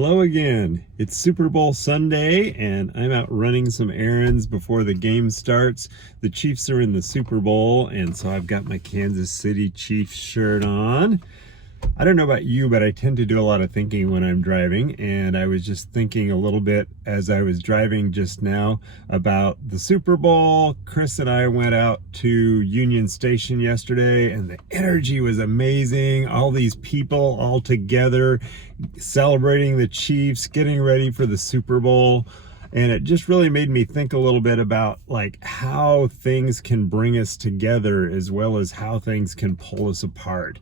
Hello again. It's Super Bowl Sunday, and I'm out running some errands before the game starts. The Chiefs are in the Super Bowl, and so I've got my Kansas City Chiefs shirt on. I don't know about you, but I tend to do a lot of thinking when I'm driving, and I was just thinking a little bit as I was driving just now about the Super Bowl. Chris and I went out to Union Station yesterday, and the energy was amazing. All these people all together celebrating the Chiefs, getting ready for the Super Bowl. And it just really made me think a little bit about like how things can bring us together as well as how things can pull us apart.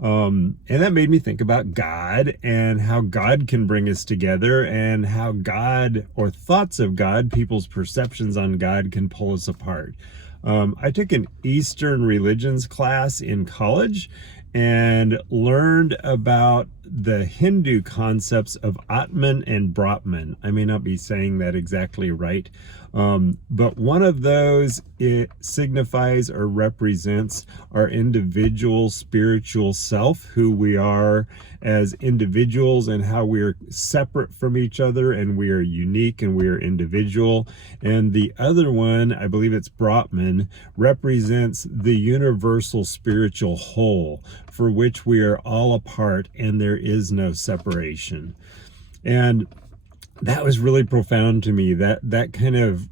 And that made me think about God and how God can bring us together, and how God, or thoughts of God, people's perceptions on God, can pull us apart. I took an Eastern religions class in college and learned about the Hindu concepts of Atman and Brahman. I may not be saying that exactly right, but one of those, it signifies or represents our individual spiritual self, who we are as individuals and how we are separate from each other, and we are unique and we are individual. And the other one, I believe it's Brahman, represents the universal spiritual whole, for which we are all a part and there is no separation. And that was really profound to me. That kind of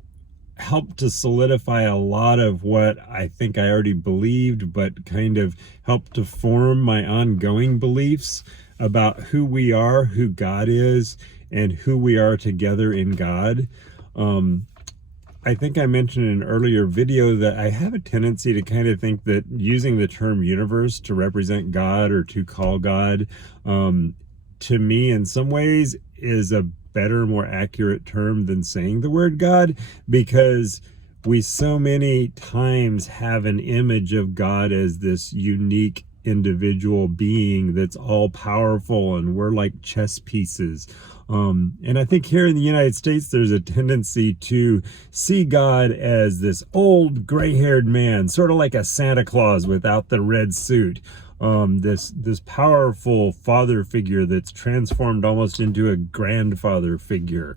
helped to solidify a lot of what I think I already believed, but kind of helped to form my ongoing beliefs about who we are, who God is, and who we are together in God. I think I mentioned in an earlier video that I have a tendency to kind of think that using the term universe to represent God or to call God, to me in some ways is a better, more accurate term than saying the word God, because we so many times have an image of God as this unique individual being that's all powerful, and we're like chess pieces. And I think here in the United States, there's a tendency to see God as this old gray-haired man, sort of like a Santa Claus without the red suit. This powerful father figure that's transformed almost into a grandfather figure.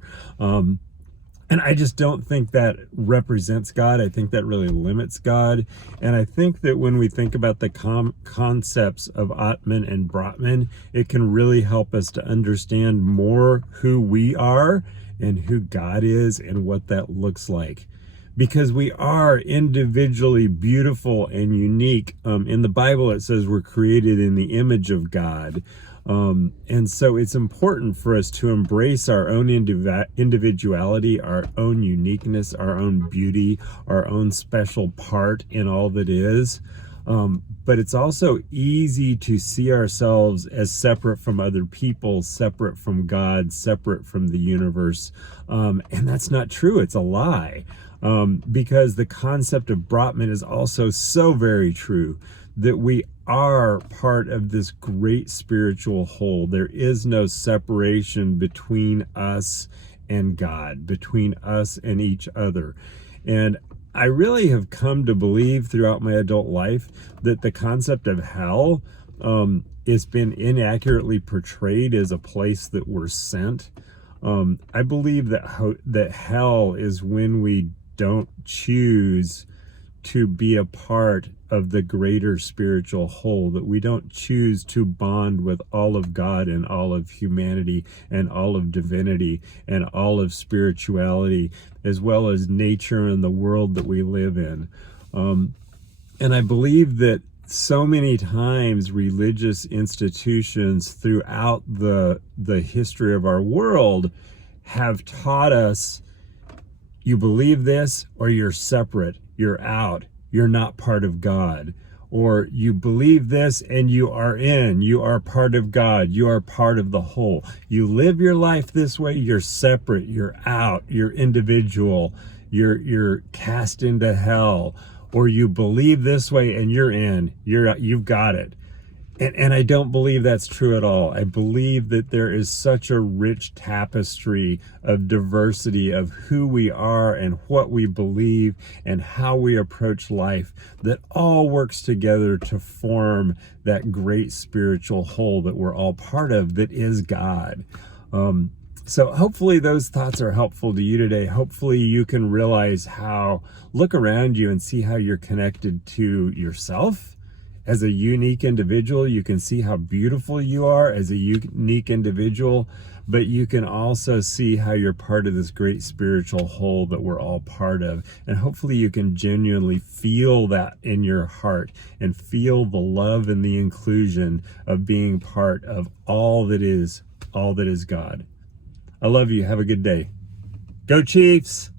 And I just don't think that represents God. I think that really limits God. And I think that when we think about the concepts of Atman and Brahman, it can really help us to understand more who we are and who God is and what that looks like. Because we are individually beautiful and unique. In the Bible, it says we're created in the image of God. And so it's important for us to embrace our own individuality, our own uniqueness, our own beauty, our own special part in all that is. But it's also easy to see ourselves as separate from other people, separate from God, separate from the universe. And that's not true. It's a lie. Because the concept of Brahman is also so very true, that we are part of this great spiritual whole. There is no separation between us and God, between us and each other. And I really have come to believe throughout my adult life that the concept of hell has been inaccurately portrayed as a place that we're sent. I believe that hell is when we don't choose to be a part of the greater spiritual whole, that we don't choose to bond with all of God and all of humanity and all of divinity and all of spirituality, as well as nature and the world that we live in. And I believe that so many times religious institutions throughout the history of our world have taught us, you believe this or you're separate, you're out, you're not part of God. Or you believe this and you are in, you are part of God, you are part of the whole. You live your life this way, you're separate, you're out, you're individual, you're cast into hell. Or you believe this way and you're in, you've got it. And I don't believe that's true at all. I believe that there is such a rich tapestry of diversity of who we are and what we believe and how we approach life that all works together to form that great spiritual whole that we're all part of, that is God. So hopefully those thoughts are helpful to you today. Hopefully you can realize look around you and see how you're connected to yourself as a unique individual. You can see how beautiful you are as a unique individual, but you can also see how you're part of this great spiritual whole that we're all part of. And hopefully you can genuinely feel that in your heart and feel the love and the inclusion of being part of all that is God. I love you. Have a good day. Go Chiefs!